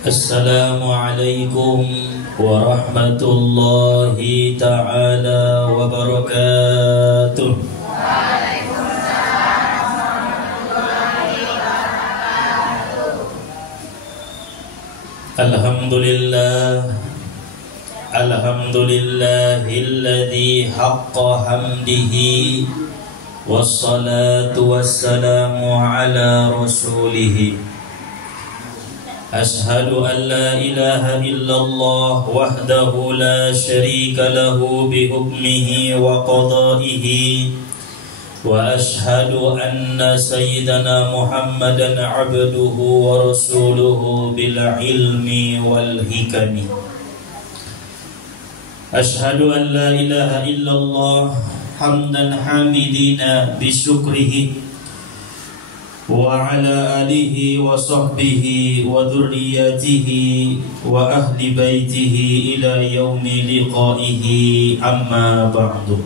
Assalamualaikum warahmatullahi ta'ala wabarakatuh. Alhamdulillah, alhamdulillahilladzi haqqa hamdihi, wassalatu wassalamu ala rasulih. Ashhadu an la ilaha illallah wahdahu la syarika lahu bihukmihi wa qadaihi, wa ashhadu anna sayyidana Muhammadan abduhu wa rasuluhu bil ilmi wal hikami. Ashhadu an la ilaha illallah hamdan hamidina bisyukrihi wa ala alihi wa sahbihi wa dhurriyyatihi wa ahli baitihi ila yaumi liqaihi, amma ba'du.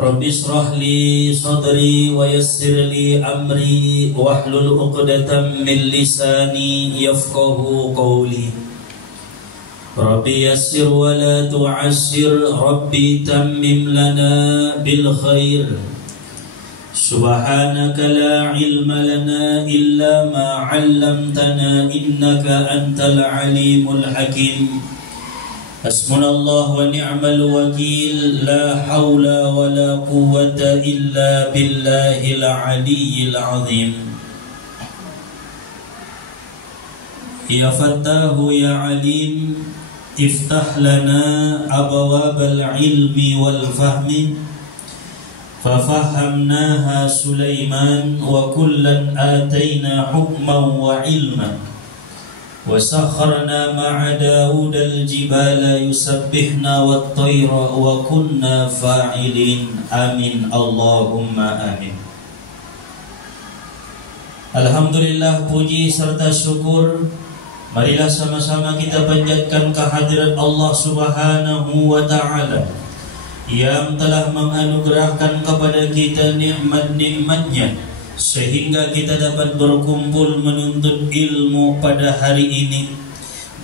Rabbi shrah li sadri wa yassir li amri wahlul 'uqdatam min lisani yafqahu qawli. Rabbi yassir wa la tu'assir, Rabbi tammim lana bil khair. Subhanaka la ilma lana illa ma 'allamtana innaka antal alimul hakim. Hasbunallahu wa ni'mal wakil, la haula wa la quwwata illa billahil aliyyil azim. Ya Fattahu ya Alim, iftah lana abwabal ilmi wal fahmi. فَفَهَّمْنَاهَا سُلَيْمَانَ وَكُلًّا آتَيْنَا حُكْمًا وَعِلْمًا وَسَخَّرْنَا مَعَ دَاوُودَ الْجِبَالَ يُسَبِّحْنَ وَالطَّيْرَ وَكُنَّا فَاعِلِينَ. Amin Allahumma amin. Alhamdulillah, puji serta syukur marilah sama-sama kita panjatkan kehadirat Allah Subhanahu wa ta'ala yang telah menganugerahkan kepada kita nikmat-nikmatnya sehingga kita dapat berkumpul menuntut ilmu pada hari ini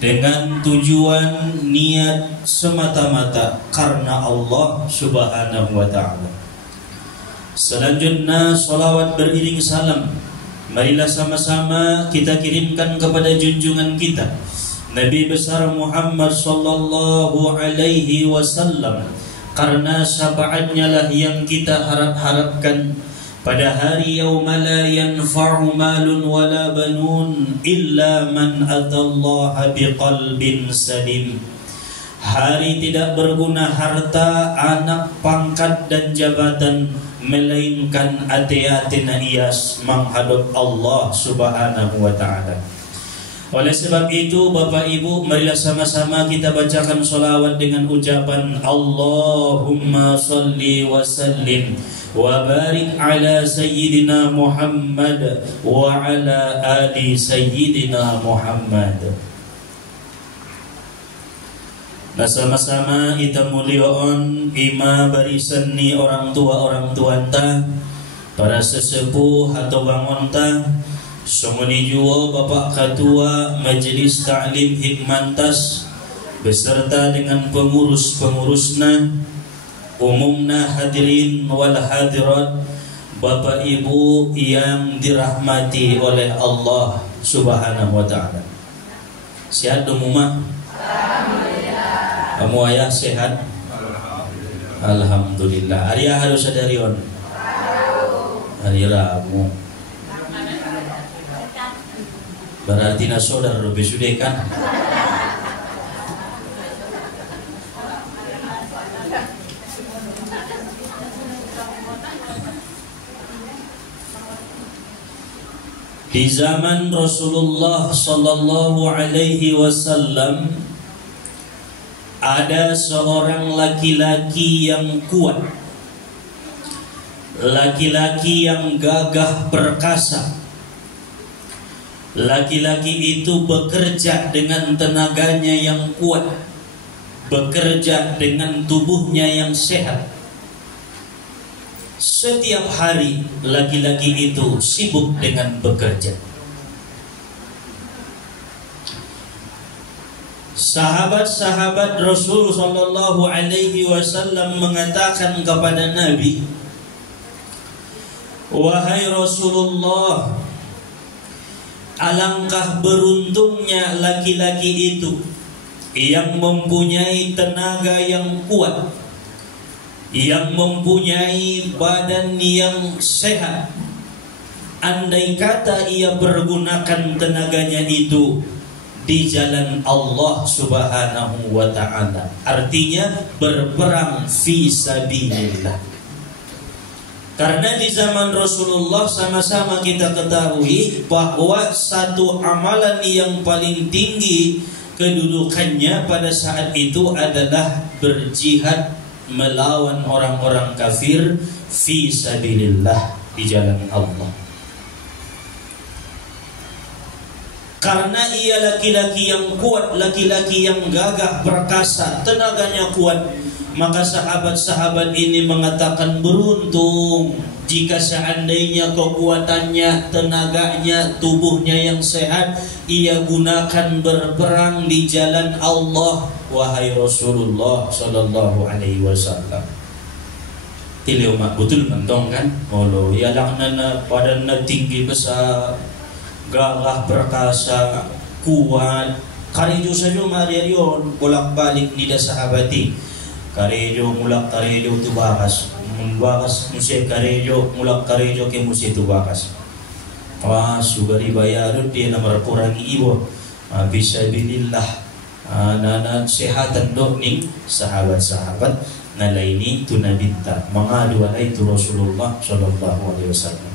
dengan tujuan niat semata-mata karena Allah Subhanahu wa ta'ala. Selanjutnya salawat beriring salam marilah sama-sama kita kirimkan kepada junjungan kita Nabi besar Muhammad sallallahu alaihi wasallam, karena syafaatnya lah yang kita harap-harapkan pada hari yauma la yanfa'u malun wala banun illa man atallaha biqalbin salim. Hari tidak berguna harta, anak, pangkat dan jabatan, melainkan hati-hati ias menghadap Allah Subhanahu wa ta'ala. Oleh sebab itu Bapak Ibu, marilah sama-sama kita bacakan sholawat dengan ucapan Allahumma salli wa sallim wa barik ala sayyidina Muhammad wa ala ali sayyidina Muhammad. Nah, sama-sama kita mulioon ima barisan ni orang tua anta, para sesepuh atau bangonta, sumuni jua Bapak Ketua Majelis Ta'lim Hikmantas beserta dengan pengurus-pengurusna, umumna hadirin wal hadirat, Bapak Ibu yang dirahmati oleh Allah Subhanahu wa ta'ala. Sehat umumah? Alhamdulillah. Kamu ayah sehat? Alhamdulillah. Hari harus sadarion? Hari Rabu. Berarti na saudara lebih sudah kan? Di zaman Rasulullah sallallahu alaihi wasallam ada seorang laki-laki yang kuat, laki-laki yang gagah perkasa. Laki-laki itu bekerja dengan tenaganya yang kuat, bekerja dengan tubuhnya yang sehat. Setiap hari laki-laki itu sibuk dengan bekerja. Sahabat-sahabat Rasul sallallahu alaihi wasallam mengatakan kepada Nabi, "Wahai Rasulullah, alangkah beruntungnya laki-laki itu yang mempunyai tenaga yang kuat, yang mempunyai badan yang sehat. Andai kata ia pergunakan tenaganya itu di jalan Allah Subhanahu wa ta'ala." Artinya berperang fi sabilillah. Karena di zaman Rasulullah sama-sama kita ketahui bahwa satu amalan yang paling tinggi kedudukannya pada saat itu adalah berjihad melawan orang-orang kafir fi sabilillah, di jalan Allah. Karena ia laki-laki yang kuat, laki-laki yang gagah perkasa, tenaganya kuat, maka sahabat-sahabat ini mengatakan beruntung jika seandainya kekuatannya, tenaganya, tubuhnya yang sehat, ia gunakan berperang di jalan Allah. Wahai Rasulullah sallallahu alaihi wasallam, tilio mak betul mentong kan? Molo ya laknana badanna tinggi besar, gagah perkasa, kuat, karijo saja marion bolak-balik nida sahabati. Karijo mulak karijo tubakas, bakas musi karijo mulak karijo ke musi tubakas. Wah sugari bayarut dia nomor kurangi ibu. Bisa bilillah nana sehatan ning sahabat-sahabat nalaini tunabinta mengadu alaitu Rasulullah sallallahu alaihi wasallam.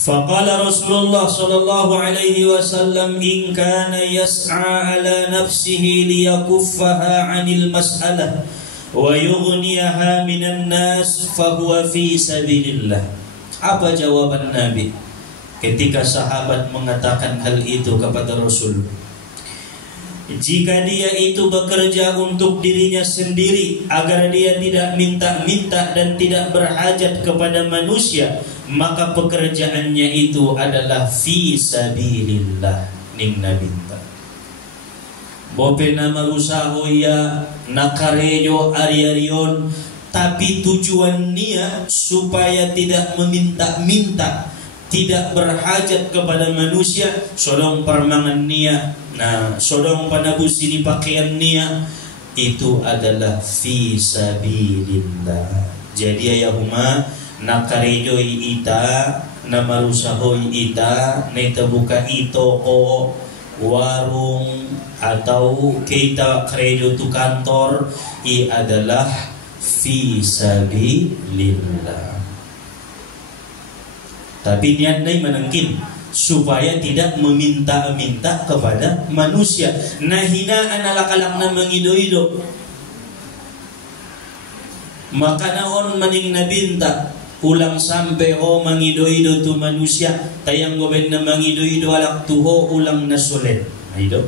Faqala Rasulullah sallallahu alaihi wasallam, in kana yas'a ala nafsihi liyakuffaha 'anil mas'alah wa yughniyaha minan nas fahuwa fi sabilillah. Apa jawaban Nabi ketika sahabat mengatakan hal itu kepada Rasul? Jika dia itu bekerja untuk dirinya sendiri agar dia tidak minta-minta dan tidak berhajat kepada manusia, maka pekerjaannya itu adalah fi sabilillah ning nabinta. Bope nama usaho ya nakarejo ari-arion, tapi tujuan nia supaya tidak meminta-minta, tidak berhajat kepada manusia. Sodong permangan nia, nah sodong panabus ini pakaian nia, itu adalah fi sabilillah. Jadi ayahuma nakarejoi ita, namarusahoi ita, neta buka itoko, warung atau kita kerejo tu kantor, i adalah fi sabilillah. Tapi niatnya menengkin supaya tidak meminta-minta kepada manusia. Nah hinaan ala kalakna mengido-ido, maka naon maning nabinta ulang sampai mangido-ido tu manusia, tayang goben na mangido-ido alak tuho ulang nasulit. Aido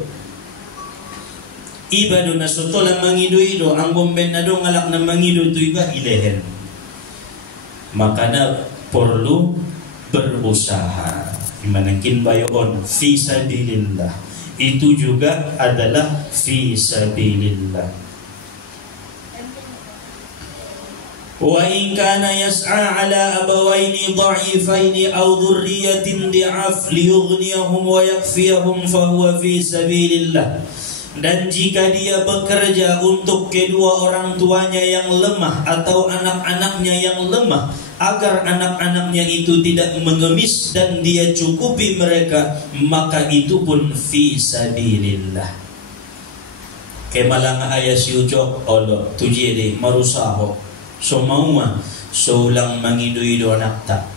iba do nasuto lang mangido-ido, ang gomben na do ngalak na mangido tu iba ilehen. Maka na perlu berusaha. Manangkin bayon fi sabilillah, itu juga adalah fi sabilillah. Wa in kana yas'a ala abawaini dha'ifaini aw dhurriyyatin di'af liyughniyahum wa yakfiyahum fahuwa fi sabilillah. Dan jika dia bekerja untuk kedua orang tuanya yang lemah atau anak-anaknya yang lemah, agar anak-anaknya itu tidak mengemis dan dia cukupi mereka, maka itu pun fi sabilillah. Kemalang ayah si ucok olo tujede marusaho so mauma so lang mangido-ido anak ta,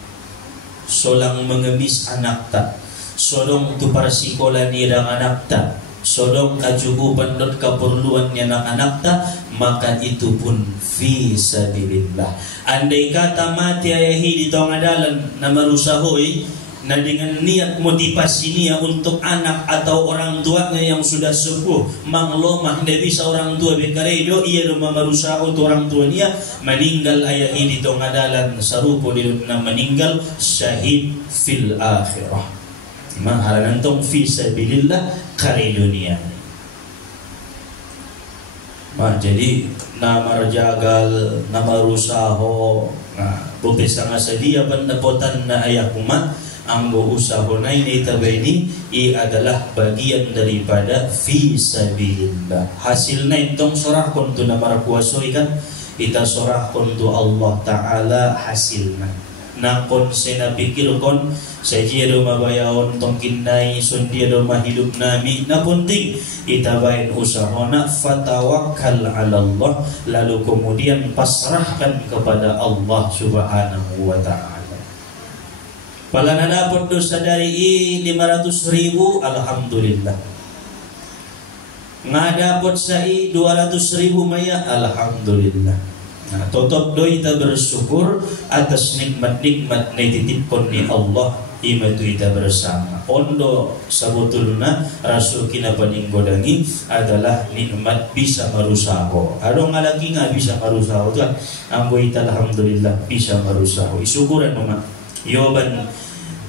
so lang mengemis anak ta, so dong tu parsikola nirang anak ta, sodong kacukupan dan keperluannya anak-anak ta, maka itu pun fi sabilillah. Andai kata mati ayahi di tengah dalan na marusahoy, Nah dengan niat motivasi niat untuk anak atau orang tuanya yang sudah sepuh manglomah tidak bisa orang tua bekaredo ia rumah marusa untuk orang tuanya meninggal ayah ini tongadalan sarupo di meninggal syahid fil akhirah mahalanan tong fi sabilillah kare dunia. Jadi nama jagal nama rusaho bukti sangat sedia pendapotan na ayah umat anggo usaha ini tabaini adalah bagian daripada fi sabilillah. Hasilnya entong sorah kontu na marakuasoi kan kita sorah kontu Allah Ta'ala hasilnya. Na kon sena pikir kon saja do mabayaon tong kinai sundia do mahidup nami na penting itabain usahana fatawakkal 'ala Allah lalu kemudian pasrahkan kepada Allah Subhanahu wa Ta'ala. Pala na dapat dosa dari 500.000 alhamdulillah. Nga dapat sa 200.000 maya alhamdulillah. Nah, totop do ita bersyukur atas nikmat-nikmat na ititipon ni Allah imatu ita bersama. Ondo sabutulna rasul kinapaninggodangi adalah nikmat bisa marusaho. Adong alagi nga bisa marusaho tuan. Ambo ita alhamdulillah bisa marusaho. Isukuran mama. Yoban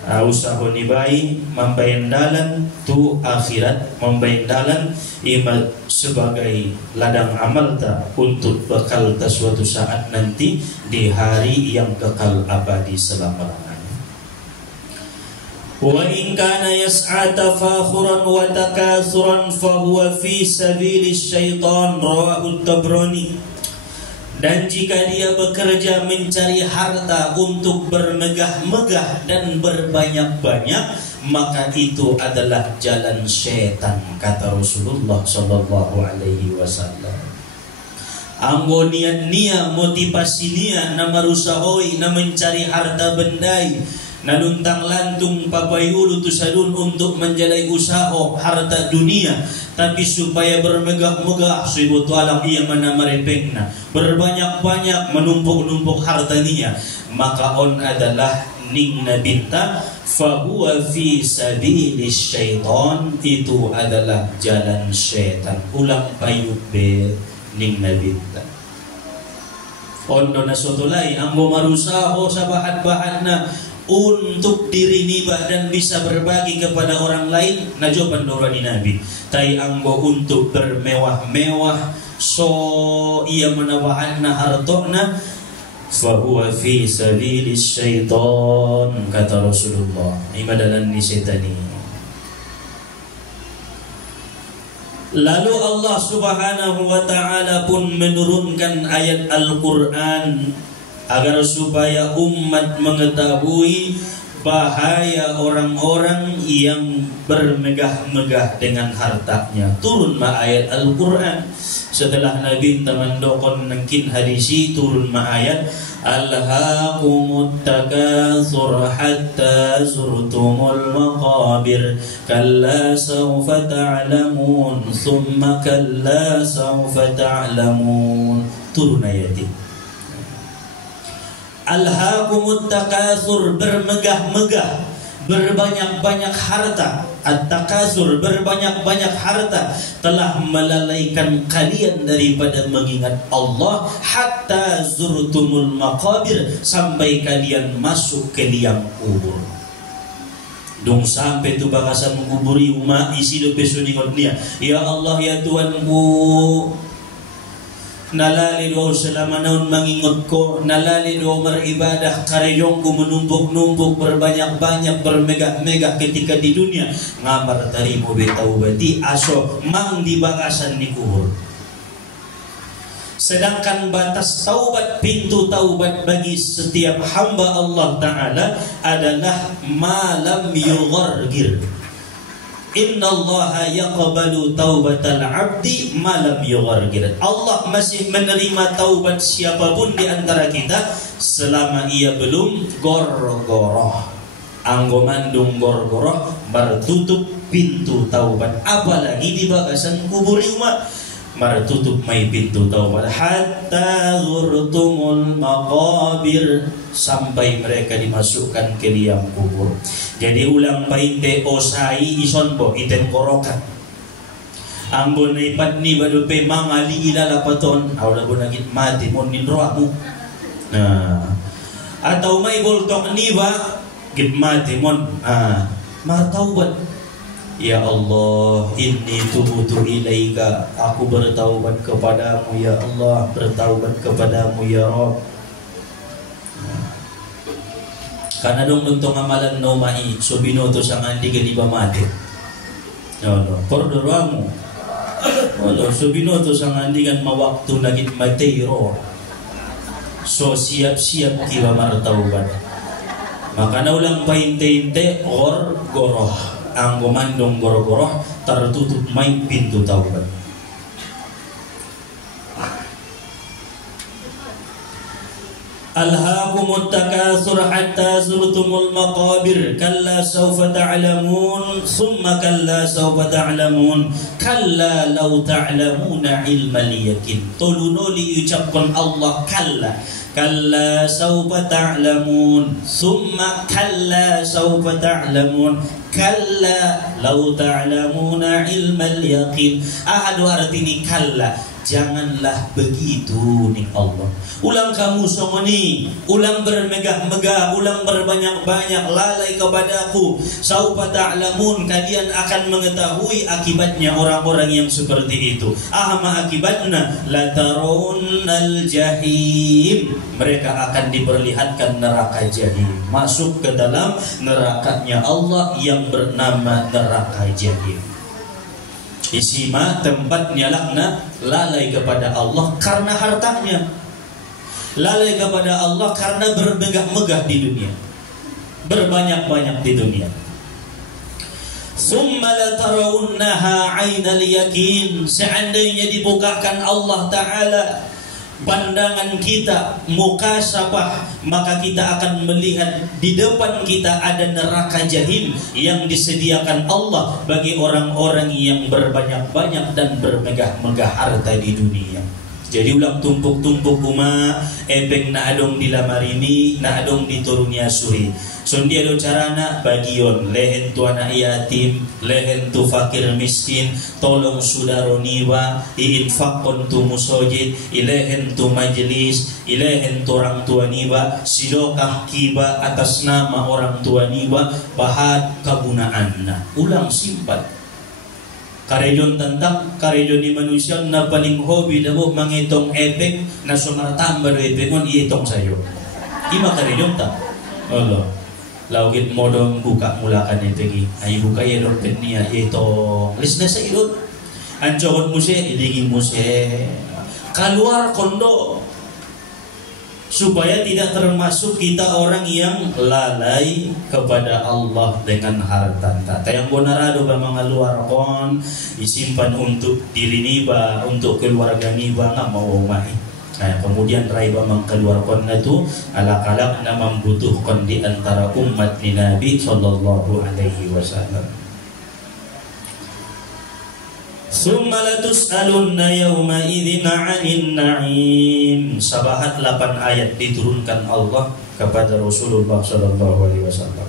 usaha ni bayi membayandalan tu akhirat membayandalan imal sebagai ladang amal ta untuk bekal ta suatu saat nanti di hari yang kekal abadi selama-lamanya. Wa in kana yas'a tafakhuran wa takathuran fa huwa fi sabilis syaitan rawahu Tabrani. Dan jika dia bekerja mencari harta untuk bermegah-megah dan berbanyak-banyak, maka itu adalah jalan syaitan, kata Rasulullah sallallahu alaihi wasallam. Anggo niat motivasi niat na marusahoi na mencari harta bendai na luntang lantung papayulu tusadun untuk menjalai usaha harta dunia, tapi supaya bermegah-megah suibutu alam ia mana merepengna berbanyak-banyak menumpuk-numpuk hartanya, maka on adalah ning nabinta fahuwa fi sabilis syaitan, itu adalah jalan syaitan. Ulang payut be ning nabinta ondo na sotolai ambo marusaho sa bahan-bahan na untuk diri nibah dan bisa berbagi kepada orang lain na jawaban dora ni Nabi tay anggo untuk bermewah-mewah so ia menawahan na hartona fahuwa fi sabilis syaitan, kata Rasulullah imadalan ni syaitan ini. Lalu Allah Subhanahu wa ta'ala pun menurunkan ayat Al-Quran agar supaya umat mengetahui bahaya orang-orang yang bermegah-megah dengan hartanya. Turun ma ayat Al-Quran setelah Nabi tamandokon nangkin hadisi, turun ma ayat alhaakumut takatsur hatta zurtumul maqabir kalla sawfa ta'lamun thumma kalla sawfa ta'lamun. Turun ayat ini. Alhaakumut takatsur, bermegah-megah, berbanyak-banyak harta. At-takatsur, berbanyak-banyak harta, telah melalaikan kalian daripada mengingat Allah hatta zurtumul maqabir, sampai kalian masuk ke liang kubur. Dong sampai tu bakasan menguburi umat isi do besoni dunia. Ya Allah ya Tuhanku, nalali do selama naun mengingat ko, nalali do beribadah karejong ku menumpuk-numpuk berbanyak-banyak bermegah-megah ketika di dunia ngamar tarimu betau bati aso mang di bakasan ni kubur. Sedangkan batas taubat, pintu taubat bagi setiap hamba Allah Ta'ala adalah malam yughargir. Inna Allah yaqbalu taubatal abdi malam yughargir. Allah masih menerima taubat siapapun di antara kita selama ia belum gorgoroh. Anggo mandung gorgoroh bertutup pintu taubat. Apalagi di bakasan kubur umat martutup mai pintu taubat hatta zurtumul maqabir, sampai mereka dimasukkan ke liang kubur. Jadi ulang painte osai ison bo iten korokan. Ambon ipat ni badupe mangali ilala paton awla bonagit mati mon ninroamu. Nah, atau may boltok niba git mati mon martaubat. Ya Allah, inni tubutu ilaika, aku bertaubat kepadamu ya Allah, bertaubat kepadamu ya Rabb. Karena dong untuk amalan nomai subinoto sangan diga di mati. Ya Allah, perduramu. Allah subinoto sangan digan mawaktu nagit matero. So siap-siap kita martaubat. Maka na ulang painte-inte goroh. Ang gumandong goro-goroh tertutup may pintu taubat. Alhaakumut takatsur hatta zurtumul maqabir kalla sawfa ta'lamun thumma kalla sawfa ta'lamun kalla law ta'lamuna ilmal yakin. Tolunoli ucapkan Allah kalla. Kalla sawfa ta'lamun thumma kalla sawfa ta'lamun kalla law ta'lamuna ilmal yaqin. Ahadu artini kalla, janganlah begitu nih Allah. Ulang kamu songoni, ulang bermegah-megah, ulang berbanyak-banyak lalai kepadaku. Saufa ta'lamun, kalian akan mengetahui akibatnya orang-orang yang seperti itu. Ahma akibatna la tarunnal jahim. Mereka akan diperlihatkan neraka jahim, masuk ke dalam nerakanya Allah yang bernama neraka jahim. Isima tempatnya lakna, lalai kepada Allah karena hartanya, lalai kepada Allah karena bermegah-megah di dunia, berbanyak-banyak di dunia. Summa la tarawunnaha 'ainal yakin. Seandainya dibukakan Allah Ta'ala pandangan kita, mukasabah, maka kita akan melihat di depan kita ada neraka jahim yang disediakan Allah bagi orang-orang yang berbanyak-banyak dan bermegah-megah harta di dunia. Jadi ulang tumpuk-tumpuk kuma epeng na adong di lamarini, na adong di turunia suri. Sondi ado carana bagion lehen tu anak yatim, lehen tu fakir miskin, tolong sudaro niwa, iinfakon tu musojid, ilehen tu majelis, ilehen tu orang tua niwa, silokah kiba atas nama orang tua niwa, bahat kegunaanna. Ulang simpat. Karejon tentang karejon di manusia na paling hobi dabo mangitong efek na sumartambal efek mon iitong sayo. Ima karejon ta. Allah. Laugit modong buka mulakan efek ay buka ya dong petnia itong lisna sa ilot. Anjokon mo siya iligi mo siya. Keluar kondo supaya tidak termasuk kita orang yang lalai kepada Allah dengan harta. Yang bonarado ba mga luar kon disimpan untuk diri niba, untuk keluarga niba nga maumahi. Nah, kemudian rai ba mengkeluarkan itu alak-alak na membutuhkan di antara umat ni Nabi sallallahu alaihi wasallam. Summa latus'alunna yawma idzin 'anil na'im. Sabahat 8 ayat diturunkan Allah kepada Rasulullah sallallahu alaihi wasallam.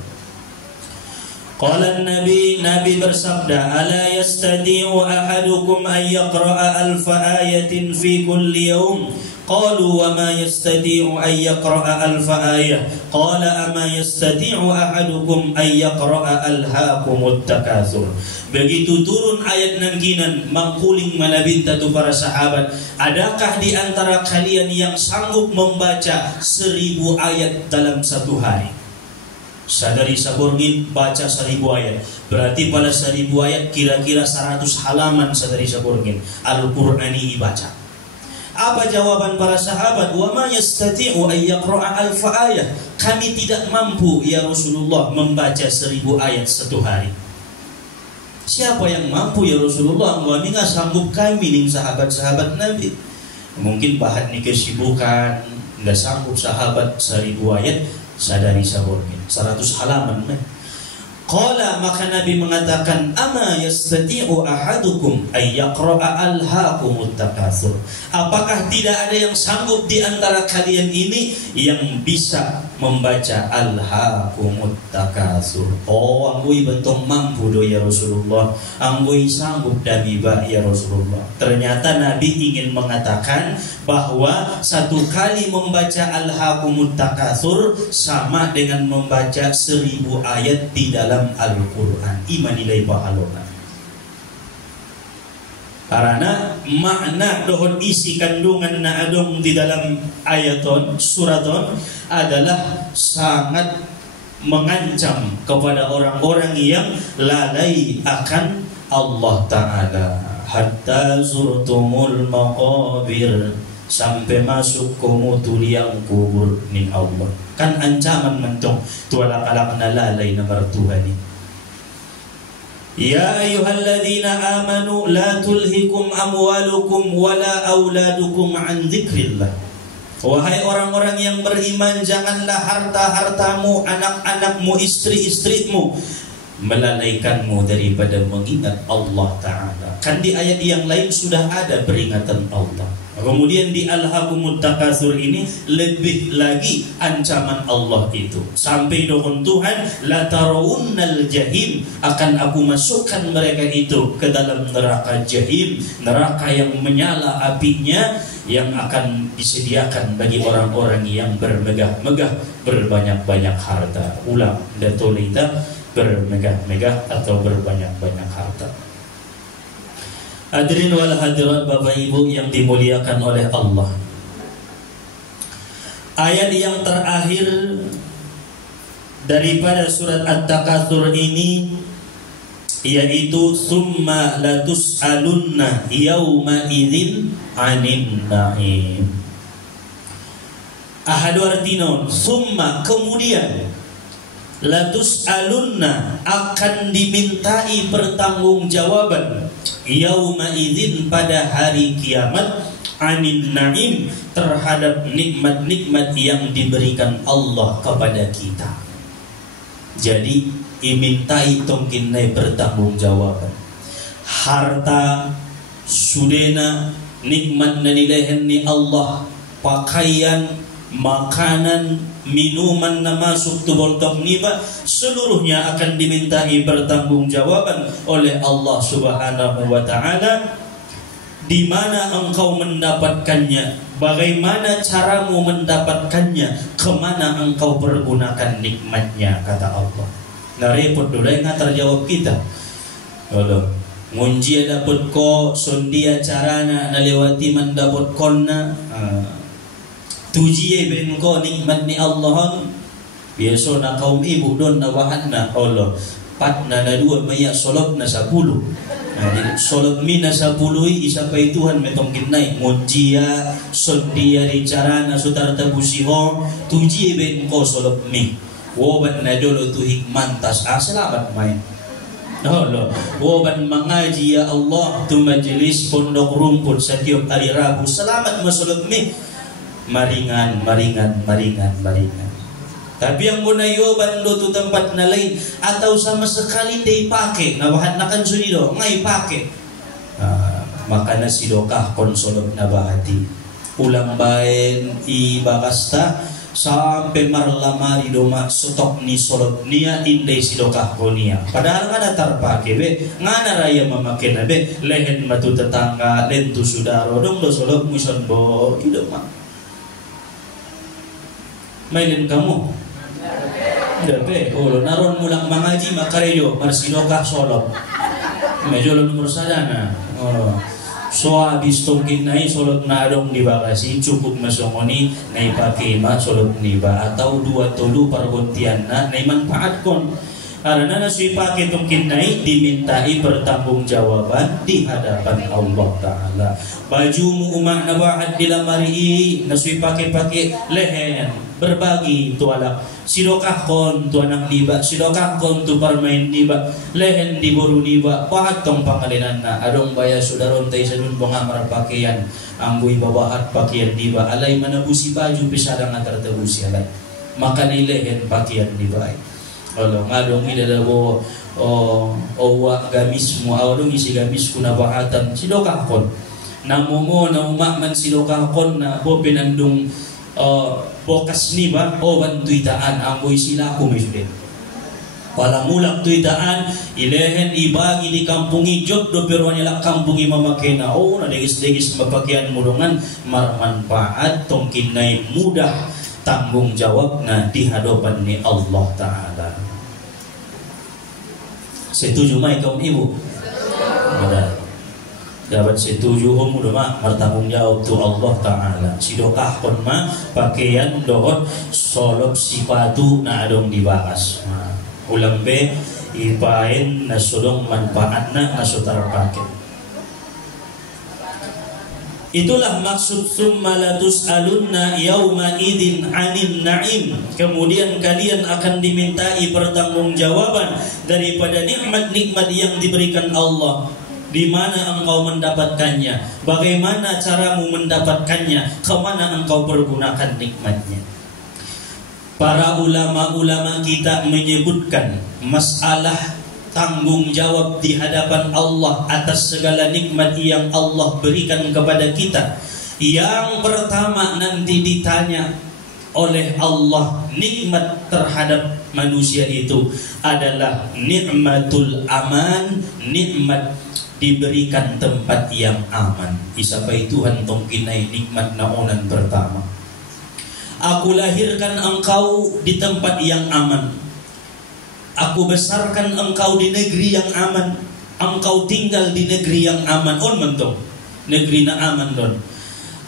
Qala an-nabi, nabi bersabda, ala yastati'u ahadukum an yaqra'a alfa ayatin fi kulli yawm? Qalu wa ma yastati'u an yaqra'a alfa ayah? Qala ama yastati'u ahadukum an yaqra'a alhaakumut takatsur. Begitu turun ayat nangkinan mangkuling manabinta tu para sahabat, adakah di antara kalian yang sanggup membaca 1000 ayat dalam satu hari? Sadari saborgin baca 1000 ayat. Berarti pada 1000 ayat kira-kira 100 halaman sadari saborgin Al-Qur'ani dibaca. Apa jawaban para sahabat? Wa ma yastati'u an yaqra'a alfa ayah. Kami tidak mampu ya Rasulullah membaca 1000 ayat satu hari. Siapa yang mampu ya Rasulullah? Kami nggak sanggup kami nih sahabat-sahabat Nabi. Mungkin bahan nih kesibukan, nggak sanggup sahabat 1000 ayat sadari saborgin 100 halaman. Qala, maka Nabi mengatakan, ama yastati'u ahadukum ay yaqra'a alhaakumut takatsur. Apakah tidak ada yang sanggup di antara kalian ini yang bisa membaca Alhaakumut Takatsur. Oh, anggui bentong mampu do ya Rasulullah, anggui sanggup damiba ya Rasulullah. Ternyata Nabi ingin mengatakan bahwa satu kali membaca Alhaakumut Takatsur sama dengan membaca 1000 ayat di dalam Al-Quran. Imanilai pahalona. Karena makna dohon isi kandungan na adong di dalam ayaton, suraton adalah sangat mengancam kepada orang-orang yang lalai akan Allah Ta'ala. Hatta zurtumul maqabir, sampai masuk komo tuliang kubur ni Allah. Kan ancaman mentong tualak-alak na lalai na martuhan ni. Ya ayyuhalladzina amanu la tulhikum amwalukum wala auladukum an dzikrillah. Wahai orang-orang yang beriman, janganlah harta-hartamu, anak-anakmu, istri-istrimu melalaikanmu daripada mengingat Allah Ta'ala. Kan di ayat yang lain sudah ada peringatan Allah. Kemudian di Alhaakumut Takatsur ini lebih lagi ancaman Allah itu. Sampai doa Tuhan, la tarawunnal jahim, akan aku masukkan mereka itu ke dalam neraka jahim, neraka yang menyala apinya, yang akan disediakan bagi orang-orang yang bermegah-megah, berbanyak-banyak harta. Ulang, datolita bermegah-megah atau berbanyak-banyak harta. Hadirin wal hadirat, Bapak Ibu yang dimuliakan oleh Allah. Ayat yang terakhir daripada surat At-Takatsur ini yaitu summa latus'alunna yauma idzin 'anin na'im. Ahadu artinon, summa kemudian, latus'alunna akan dimintai pertanggungjawaban, yauma idzin pada hari kiamat, anin na'im terhadap nikmat-nikmat yang diberikan Allah kepada kita. Jadi imintai tongkinai pertanggungjawaban. Harta sudena nikmat nilehen ni Allah, pakaian, makanan, minuman na masuk tubol tok niba, seluruhnya akan dimintai pertanggungjawaban oleh Allah Subhanahu wa Ta'ala. Di mana engkau mendapatkannya, bagaimana caramu mendapatkannya, kemana engkau pergunakan nikmatnya, kata Allah. Nah repot dulu yang terjawab kita. Allah ngunji dapat ko sondia carana nalewati mendapot konna tujiye ben ko nikmat ni Allah. Biasa na kaum ibu don na wahan na Allah pat na dua maya solot na 10. Nah, solot mina 10 isa pa Tuhan metong kinay ngunjiya sondia di carana sutar tabusiho tujiye ben ko solot mi. Woban na dolo tu hikmantas selamat main. Allah, woban mengaji ya Allah tu majelis pondok rumput setiap hari Rabu, selamat masuluk mi. Maringan. Tapi yang munayoban do tu tempat na lain atau sama sekali day pake nabahat nakan sunido ngai pake. Maka nasidokah konsolog na bahati. Ulang bain ibagasta sampai marlamari doma stok ni solot nia indai sidokah konia. Padahal ngana tarpake be, ngana raya memakai be, lehen matu tetangga, lentu sudaro dong do solot muson bo hidup mak. Mainin kamu? Udah be, oh naron mulang mangaji makarejo marsidokah solot. Mejo nomor sadana. Oh. So habis tongkin nai solot nadong di bagasi cukup masongoni nai pakai ma solot niba atau dua tolu pergontian na nai manfaat kon karena nasi pakai tongkin nai dimintai pertanggungjawaban di hadapan Allah Ta'ala. Bajumu umak nabahat di lamari nasi pakai lehen berbagi tualak sidokah kon tu anak niba, sidokah kon tu permain niba, lehen di boru niba, pahat tong pangalinan na adong baya sudaron tay sadun bongamar pakaian, anggoy babahat pakaian niba, alay manabusi baju pisadang antar tabusi alay, maka ni lehen pakaian niba ay. Olo ngadong idadabo wa gamismu, awdong isi gamis kuna bahatan sidokah kon, namungo na umakman sidokah kon na bo pinandung bokas ni ba o bantuitaan ang sila ko mismo. Pala mulak tuitaan ilehen ibagi di kampungi job do pero nila kampungi mamakena na degis-degis mapakyan mulungan marmanfaat tongkin nai mudah tanggung jawab na di hadapan ni Allah Ta'ala. Setuju mai kaum ibu? Ada. Dapat setuju udah mah bertanggung jawab tu Allah Ta'ala. Sidokah kon mah pakaian dohot solop sipatu na adong dibahas. Ulang be ipain na sudong manfaat na sutar pakai. Itulah maksud summa latus'alunna yauma idin 'anil na'im. Kemudian kalian akan dimintai pertanggungjawaban daripada nikmat-nikmat yang diberikan Allah. Di mana engkau mendapatkannya? Bagaimana caramu mendapatkannya? Kemana engkau pergunakan nikmatnya? Para ulama-ulama kita menyebutkan masalah tanggung jawab di hadapan Allah atas segala nikmat yang Allah berikan kepada kita. Yang pertama nanti ditanya oleh Allah nikmat terhadap manusia itu adalah nikmatul aman, nikmat diberikan tempat yang aman. Isapai Tuhan tongkinai nikmat naonan pertama. Aku lahirkan engkau di tempat yang aman. Aku besarkan engkau di negeri yang aman. Engkau tinggal di negeri yang aman. On mentong negeri na aman don.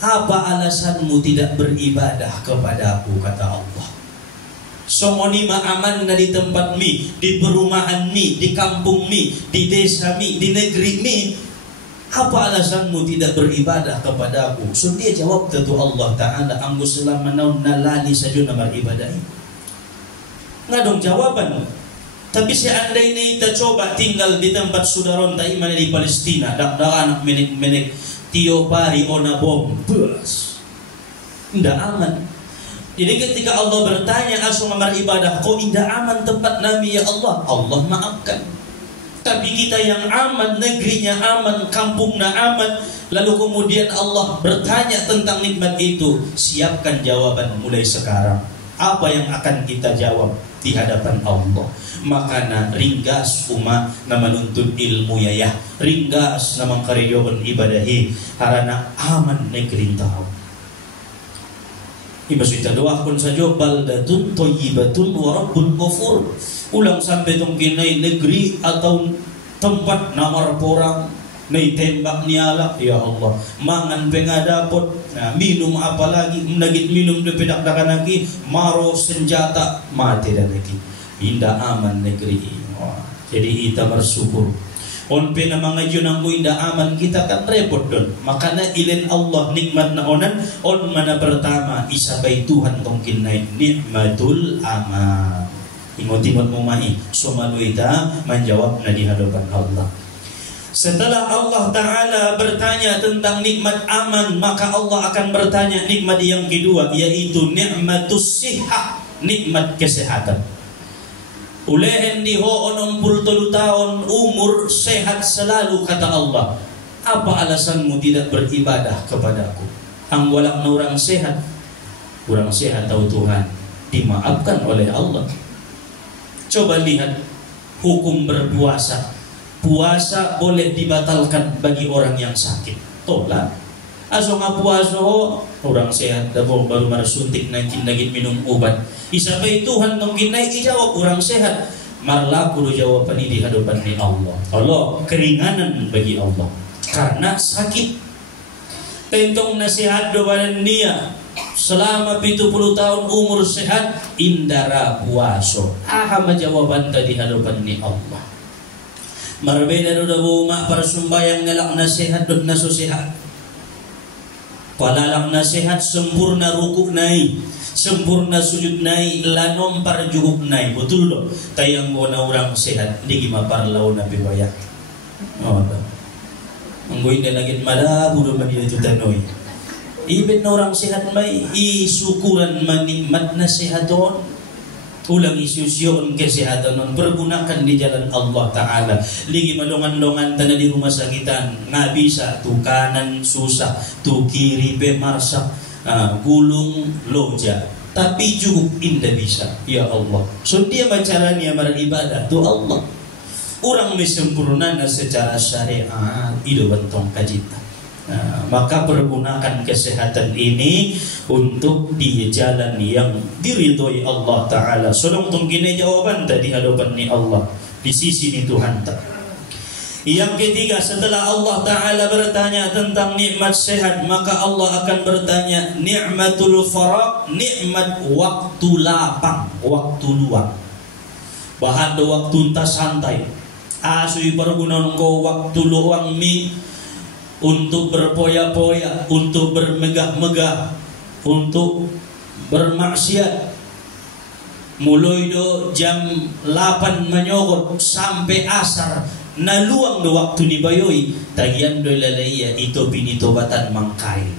Apa alasanmu tidak beribadah kepada aku, kata Allah. Somoni ma aman na di tempat mi, di perumahan mi, di kampung mi, di desa mi, di negeri mi. Apa alasanmu tidak beribadah kepada aku? So dia jawab tentu Allah Ta'ala, anggo selama naun nalali saja na beribadah. Ngadong jawaban. Tapi seandainya kita coba tinggal di tempat sudaron ta'i mana di Palestina, dak-dak anak menek-menek tiap hari ona bom, bus, tidak aman. Jadi ketika Allah bertanya asal beribadah, kau tidak aman tempat Nabi ya Allah? Allah maafkan. Tapi kita yang aman, negerinya aman, kampungnya aman, lalu kemudian Allah bertanya tentang nikmat itu, siapkan jawaban mulai sekarang. Apa yang akan kita jawab di hadapan Allah? Makana ringgas umat na menuntut ilmu ya, ringgas na mangkaryogon ibadahi harana aman negeri tahu. Ibasita doa kun saja baldatun thayyibatun wa rabbun ghafur. Ulang sampai tongkinai negeri atau tempat namar porang nai tembak niala ya Allah mangan pengadapot nah, minum apa lagi menagit minum de pedak dakan lagi maro senjata mati dan lagi indah aman negeri ini. Jadi kita bersyukur on pena mangajun anggo indah aman kita kan repot don. Makana ilen Allah nikmat na onan on mana pertama isabai Tuhan tongkin naik nikmatul aman. Ingot-ingot mo mai sumaluita menjawab na di hadapan Allah. Setelah Allah Ta'ala bertanya tentang nikmat aman, maka Allah akan bertanya nikmat yang kedua, yaitu nikmatus sihah, nikmat kesehatan. Ulehen di ho 63 tahun umur sehat selalu, kata Allah. Apa alasanmu tidak beribadah kepadaku? Ang walak na orang sehat tahu Tuhan dimaafkan oleh Allah. Coba lihat hukum berpuasa. Puasa boleh dibatalkan bagi orang yang sakit. Tolak. Aso nga puasa ho, orang sehat dabo baru marasuntik naging minum obat. Isabay Tuhan nung ginay ijawab orang sehat. Marlaku do jawaban di hadapan ni Allah. Allah keringanan bagi Allah karena sakit. Tentong nasihat do badan dia selama 70 tahun umur sehat indara puaso. Aha jawaban tadi hadapan ni Allah. Marbeda do dabo ma para sumbayang ngalak na sehat do na sehat. Palalang na sehat sempurna rukuk nai, sempurna sujud nai, lanom parjuguk nai. Betul loh. Tayang mo na orang sehat di gimaparlaw na biwaya. Oh, anggoy na naging malabo do man ito tanoy. Ibig na orang sehat may isukuran manikmat na sehaton. Ulang isusyon kesehatan nun pergunakan di jalan Allah Ta'ala. Lagi malongan-longan tanah di rumah sakitan nga bisa tu kanan susah tu kiri pe marsak gulung loja, tapi cukup indah bisa. Ya Allah, so dia macaranya beribadah tu Allah. Orang disempurnakan secara syariat itu bentong kajita. Maka pergunakan kesehatan ini untuk di jalan yang diridhoi Allah Ta'ala. Solong tungkine jawaban tadi hadapan ni Allah, di sisi ni Tuhan Ta'ala. Yang ketiga, setelah Allah Ta'ala bertanya tentang nikmat sehat, maka Allah akan bertanya nikmatul faraq, nikmat waktu lapang, waktu luang. Bahan do waktu entah santai. Asui pergunaan ko waktu luang ni untuk berpoya-poya, untuk bermegah-megah, untuk bermaksiat. Mulai do jam 8 menyokot sampai asar, naluang do waktu ni bayoi, tagian do lalaya itu pinitobatan mangkail.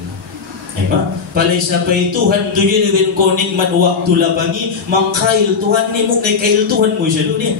Ema, palay sapay Tuhan tu jadi ben ko nikmat waktu labangi mangkail Tuhan ni mo kay kail Tuhan mo siya do ni.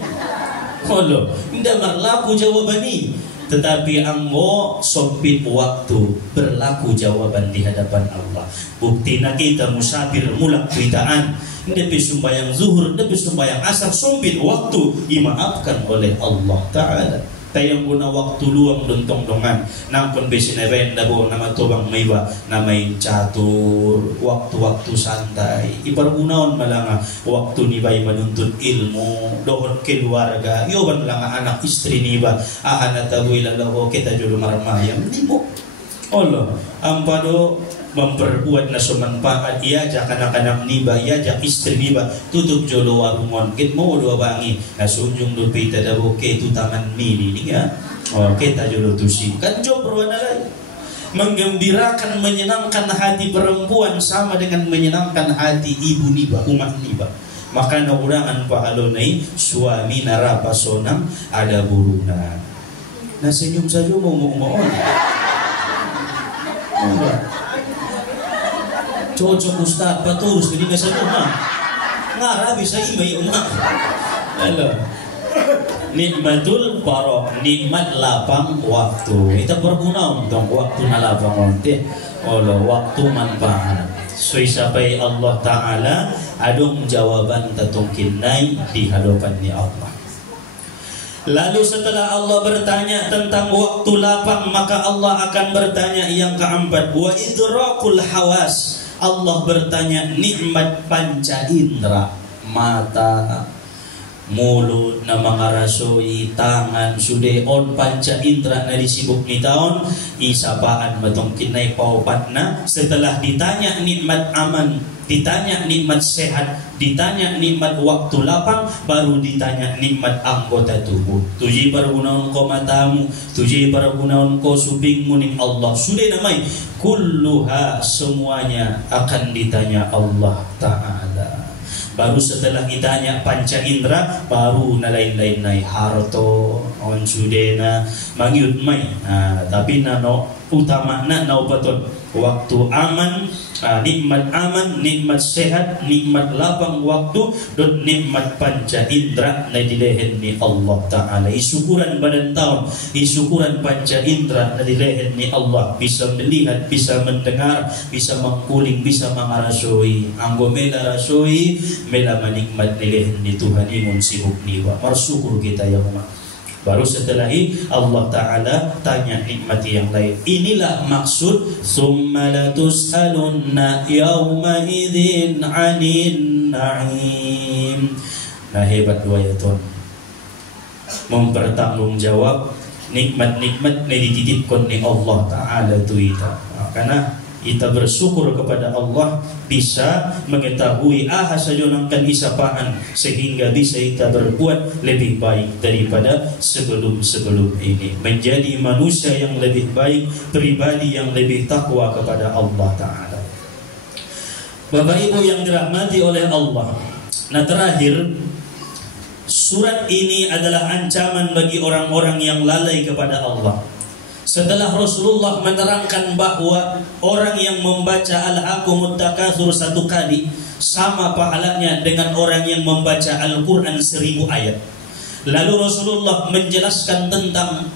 Kalau tidak berlaku jawaban ini, tetapi anggo sopit waktu berlaku jawaban di hadapan Allah. Bukti na kita musafir mulak kritaan, tidak sumbayang zuhur, tidak sumbayang asar, sopit waktu dimaafkan oleh Allah Ta'ala. Tayang guna waktu luang dontong dongan, nampun besineben dabo nama tobang maiba, namay catur, waktu-waktu santai. Ipargunaon malanga waktu ni bay menuntut ilmu, dohon keluarga, yoban langa anak istri ni ba, anak tabuy lalawo kita julu marmayam ni mo. Allah, ampado memperbuat na sumanfaat iajak anak-anak niba, iajak istri niba, tutup jolo warungon kit mo dua bangi nasunjung do pita dabo ke tu taman mini ni ya. Oh kita jolo tusi kan job berwarna lain, menggembirakan menyenangkan hati perempuan sama dengan menyenangkan hati ibu niba, umat niba. Maka naurangan pahalonai suami narapa sonang ada buruna. Nah senyum saja mau cocok Ustaz paturus jadi nasa rumah ngara bisa imay umah. Halo, nikmatul paro, nikmat lapang waktu. Kita berguna untuk waktu na lapang onte. Olo waktu manfaat. So sampai Allah Ta'ala adong jawaban tatungkinay di hadapan ni Allah. Lalu setelah Allah bertanya tentang waktu lapang, maka Allah akan bertanya yang keempat, wa idrakul hawas. Allah bertanya nikmat panca indera, mata, mulut na mga rasoi, tangan, sude on panca indera na disibuk ni taon, isapaan matong kinay paupat na. Setelah ditanya nikmat aman, ditanya nikmat sehat, ditanya nikmat waktu lapang, baru ditanya nikmat anggota tubuh. Tuji pergunaon ko matamu, tuji pergunaon ko subingmu ning Allah. Sudah namai kulluha, semuanya akan ditanya Allah Ta'ala. Baru setelah ditanya panca indera, baru na lain-lain nai harto on sudena mangyud may. Tapi nano utama na naupaton waktu aman, nikmat aman, nikmat sehat, nikmat lapang waktu, dan nikmat panca indera na dilehen ni Allah Ta'ala. Isyukuran badan tahun, isyukuran panca indera na dilehen ni Allah. Bisa melihat, bisa mendengar, bisa mengkuling, bisa mengarasoi. Anggo mela rasoi, mela manikmat dilehen ni Tuhan imun sibuk niwa. Marsyukur kita ya umat. Baru setelah ini Allah Ta'ala tanya nikmat yang lain. Inilah maksud summa latus'alunna yawma idzin 'anin na'im. Nah hebat dua ya Tuhan, mempertanggungjawab nikmat-nikmat yang dititipkan oleh Allah Ta'ala itu kita. Karena kita bersyukur kepada Allah bisa mengetahui sajonangkan isapaan sehingga bisa kita berbuat lebih baik daripada sebelum-sebelum ini, menjadi manusia yang lebih baik, pribadi yang lebih takwa kepada Allah Ta'ala. Bapak Ibu yang dirahmati oleh Allah, nah terakhir, surat ini adalah ancaman bagi orang-orang yang lalai kepada Allah. Setelah Rasulullah menerangkan bahwa orang yang membaca Al-Hakumut Takatsur 1 kali sama pahalanya dengan orang yang membaca Al-Quran 1000 ayat. Lalu Rasulullah menjelaskan tentang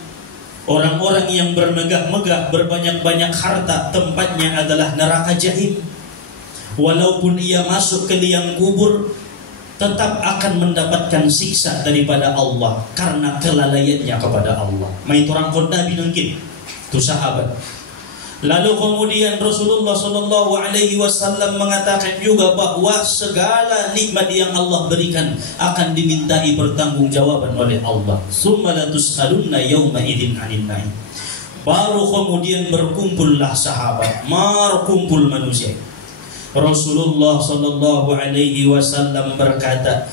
orang-orang yang bermegah-megah, berbanyak-banyak harta, tempatnya adalah neraka jahim. Walaupun ia masuk ke liang kubur, tetap akan mendapatkan siksa daripada Allah karena kelalaiannya kepada Allah. Mai orang kota binangkin tu sahabat. Lalu kemudian Rasulullah sallallahu alaihi wasallam mengatakan juga bahwa segala nikmat yang Allah berikan akan dimintai pertanggungjawaban oleh Allah. Summa la tus'alunna yauma idzin 'anil na'im. Baru kemudian berkumpullah sahabat, kumpul manusia. Rasulullah sallallahu alaihi wasallam berkata,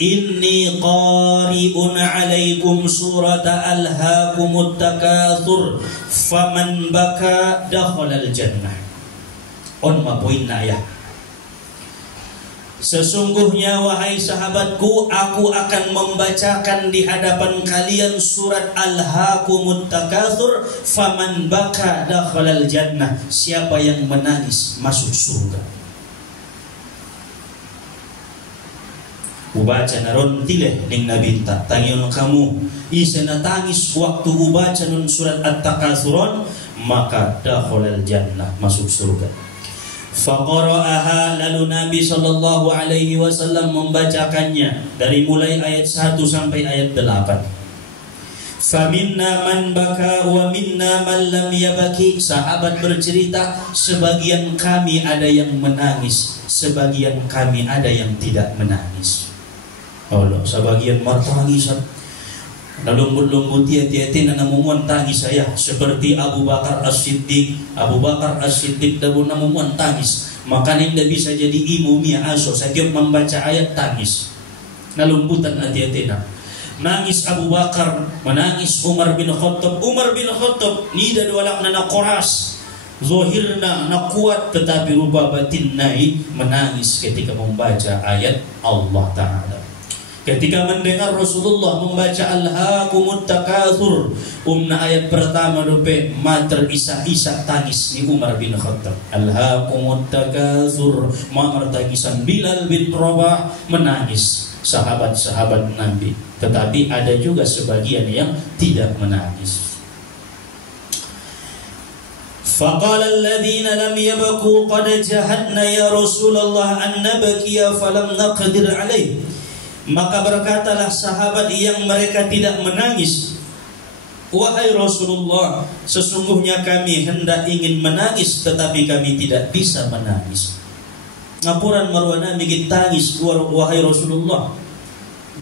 Inni qari'un alaikum surata alhaakumut takatsur faman baka dakhalal jannah. On ma poin na ya. Sesungguhnya wahai sahabatku, aku akan membacakan di hadapan kalian surat alhaakumut takatsur faman baka dakhalal jannah. Siapa yang menangis masuk surga. Ubaca naron tileh ning nabinta tangion kamu isena tangis waktu ubaca nun surat at-takatsuron maka dakhalal jannah masuk surga. Faqara'aha, lalu Nabi sallallahu alaihi wasallam membacakannya dari mulai ayat 1 sampai ayat 8. Faminna man baka wa minna man lam yabaki. Sahabat bercerita, sebagian kami ada yang menangis, sebagian kami ada yang tidak menangis. Allah, sebagian martangisan nalunggut-lunggut tiati-tiati na namumuan tangis saya seperti Abu Bakar As-Siddiq. Abu Bakar As-Siddiq dabu namumuan tangis, makanya tidak bisa jadi imumia aso setiap membaca ayat tangis nalunggutan hati-hati na. Nangis Abu Bakar, menangis Umar bin Khattab. Umar bin Khattab nida dualak na koras, zohirna na kuat tetapi rupa batin nai menangis ketika membaca ayat Allah Ta'ala. Ketika mendengar Rasulullah membaca alhaakumut takatsur, ayat pertama rupe mater isa-isa tangis ni Umar bin Khattab. Alhaakumut takatsur, mamar tangisan Bilal bin Rabah, menangis sahabat-sahabat Nabi. Tetapi ada juga sebagian yang tidak menangis. Faqala alladhina lam yabku qad jahadna ya Rasulullah an nabkiya falam naqdir alaih. Maka berkatalah sahabat yang mereka tidak menangis, wahai Rasulullah, sesungguhnya kami hendak ingin menangis tetapi kami tidak bisa menangis. Ngapuran marwana migit tangis wahai Rasulullah,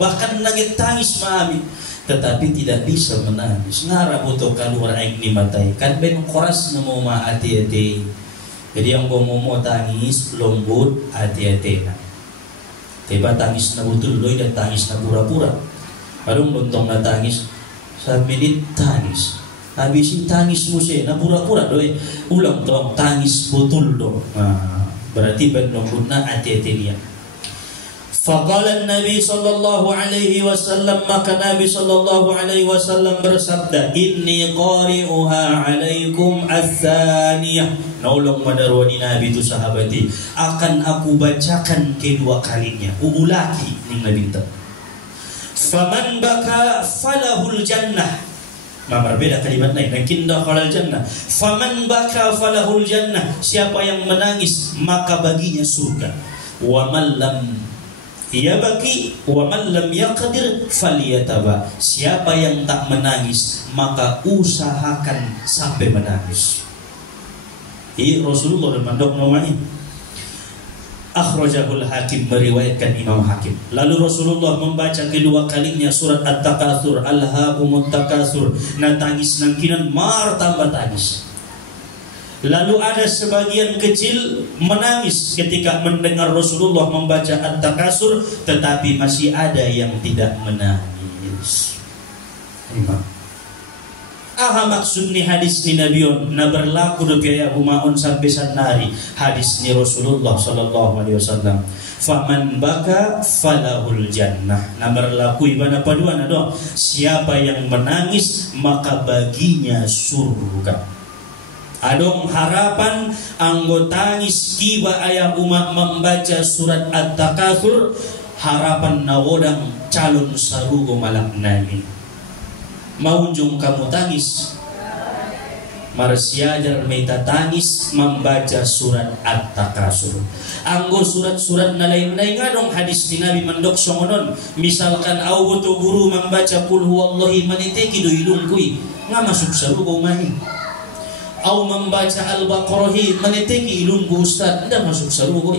bahkan nagit tangis maami tetapi tidak bisa menangis. Ngara butuh keluar aing ni matai kan ben koras nemu ma ati-ati. Jadi yang mau tangis lembut ati-ati na. Tiba tangis na betul doi dan tangis na pura-pura. Parung lontong na tangis 1 menit tangis. Habisin tangis musye na pura-pura doi. Ulang tong tangis betul do. Berarti ben lembut na ati-ati dia. Faqala Nabi sallallahu alaihi wasallam, maka Nabi sallallahu alaihi wasallam bersabda, inni qari'uha alaikum ats-tsaniyah. Naulung madarwani Nabi tu sahabati, akan aku bacakan kedua kalinya, ulaki ning Nabi ta. Faman baka falahul jannah. Mamar beda kalimat lain, lakin dakhalal jannah. Faman baka falahul jannah. Siapa yang menangis maka baginya surga. Wa man lam yabaki wa man lam yaqdir falyataba. Siapa yang tak menangis maka usahakan sampai menangis. Ini Rasulullah mandok nomani. Akhrajahul Hakim, meriwayatkan Imam Hakim. Lalu Rasulullah membaca kedua kalinya surat At-Takatsur, alhaakumut takatsur. Na tangis nangkinan mar tambah tangis. Lalu ada sebagian kecil menangis ketika mendengar Rasulullah membaca At-Takatsur, tetapi masih ada yang tidak menangis. Aha maksud ni hadis ni Nabion na berlaku do biaya humaun sampai sanari hadis ni Rasulullah sallallahu alaihi wasallam. Faman baka falahul jannah. Na berlaku ibana paduan ado, siapa yang menangis maka baginya surga. Adong harapan anggotangis kiba ayah umat membaca surat At-Takatsur, harapan nawodang calon sarugo malak namin. Maunjung kamu tangis, marsiajar meta tangis membaca surat At-Takasur. Anggo surat-surat na lain-lain ngadong hadis ni Nabi mandok songonon. Misalkan au to guru membaca qul huwallahi maniteki do ilungkui nga masuk sarugo mani. Au membaca Al-Baqarah maniteki ilungku ustaz nda masuk sarugo.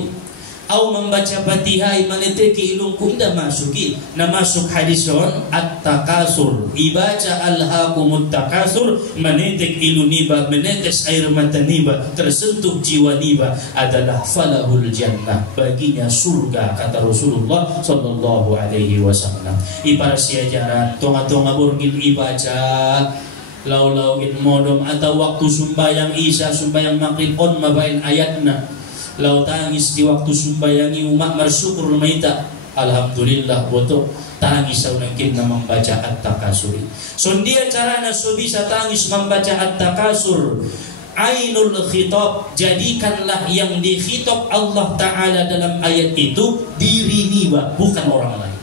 Au membaca Fatihah maniteki ilungku nda masuki. Na masuk hadison At-Takasur. Ibaca alhaqumut takasur manitek iluniba menetes air mata niba tersentuh jiwa niba adalah falahul jannah, baginya surga kata Rasulullah sallallahu alaihi wasallam. Ibarat siajaran tonga-tonga burgil ibaca lau-lau in modom atau waktu sumbayang isya sumbayang maghrib on mabain ayatna lau tangis di waktu sumbayangi umat bersyukur maita alhamdulillah boto tangis saunangkin na membaca At-Takasur. So dia carana so bisa tangis membaca At-Takasur. Ainul khitab, jadikanlah yang dikhitab Allah Ta'ala dalam ayat itu diri niba, bukan orang lain.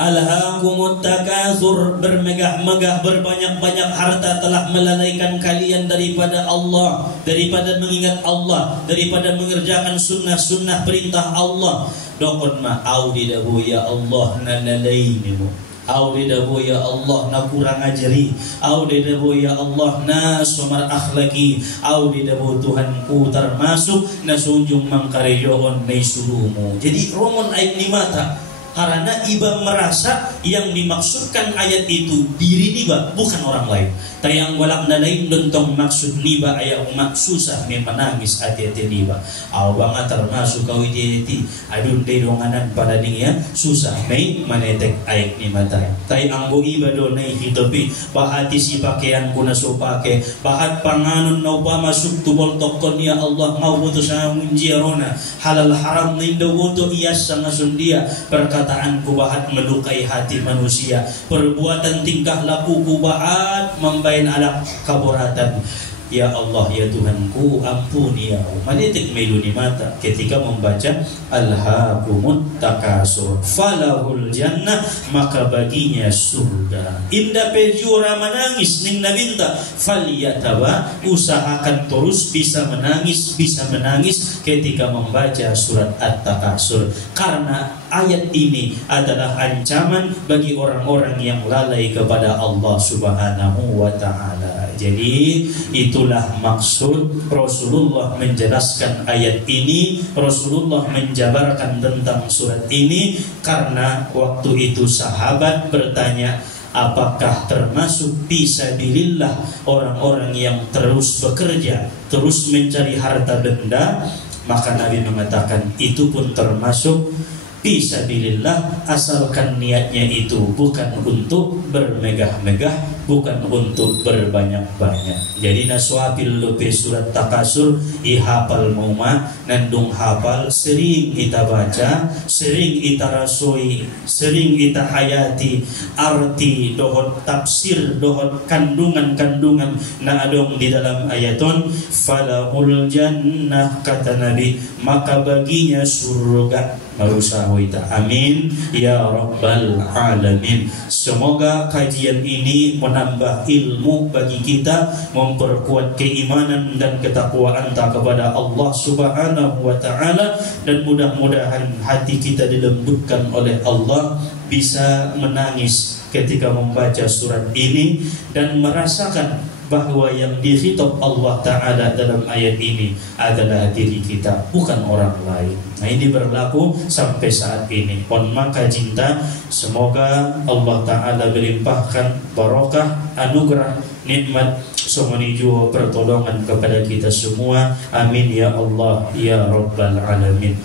Alhaqumut takasur, bermegah-megah berbanyak-banyak harta telah melalaikan kalian daripada Allah, daripada mengingat Allah, daripada mengerjakan sunnah-sunnah perintah Allah. Dokon ma audi dahu ya Allah na lalainimu, audi dahu ya Allah na kurang ajari, audi dahu ya Allah na sumar akhlaki, audi dahu Tuhanku termasuk na sunjung mangkareyoon na isulumu. Jadi romon ayat ni mata. Karena iba merasa yang dimaksudkan ayat itu diri niba, bukan orang lain. Tayang walak na lain dontong maksud niba ayat umat susah me menangis hati-hati niba. Aw banga termasuk kau iti adun de donganan pada ya susah me manetek ayat ni mata. Tay anggo iba do nay hitopi bahati si pakaian kuna so pake bahat panganon na upama masuk tubol tokon ya Allah mau putus sa munjiarona halal haram nindo woto iyas sa ngasundia perkataanku bahat melukai hati manusia, perbuatan tingkah lakuku bahat membain alat kaburatan. Ya Allah ya Tuhanku ampuni ya Allah. Manitik meluni mata ketika membaca alhaqumut takasur falahul jannah, maka baginya surga. Indah pejura menangis ning nabinta falyataba, usahakan terus bisa menangis ketika membaca surat At-Takasur, karena ayat ini adalah ancaman bagi orang-orang yang lalai kepada Allah Subhanahu wa ta'ala. Jadi itulah maksud Rasulullah menjelaskan ayat ini, Rasulullah menjabarkan tentang surat ini, karena waktu itu sahabat bertanya, apakah termasuk fisabilillah orang-orang yang terus bekerja, terus mencari harta benda? Maka Nabi mengatakan itu pun termasuk fisabilillah, asalkan niatnya itu bukan untuk bermegah-megah, bukan untuk berbanyak-banyak. Jadi naswapil lope surat Takasur ihapal mauma nandung hafal, sering kita baca, sering kita rasoi, sering kita hayati arti dohot tafsir, dohot kandungan-kandungan na adong di dalam ayaton. Falahul jannah kata Nabi, maka baginya surga. Marusahoita. Amin ya rabbal alamin. Semoga kajian ini menambah ilmu bagi kita, memperkuat keimanan dan ketakwaan kepada Allah Subhanahu wa ta'ala, dan mudah-mudahan hati kita dilembutkan oleh Allah, bisa menangis ketika membaca surat ini dan merasakan bahwa yang dikhitab Allah Ta'ala dalam ayat ini adalah diri kita, bukan orang lain. Nah, ini berlaku sampai saat ini. Pon maka cinta, semoga Allah Ta'ala melimpahkan barokah, anugerah, nikmat, somonijuo pertolongan kepada kita semua. Amin ya Allah ya Rabbal Alamin.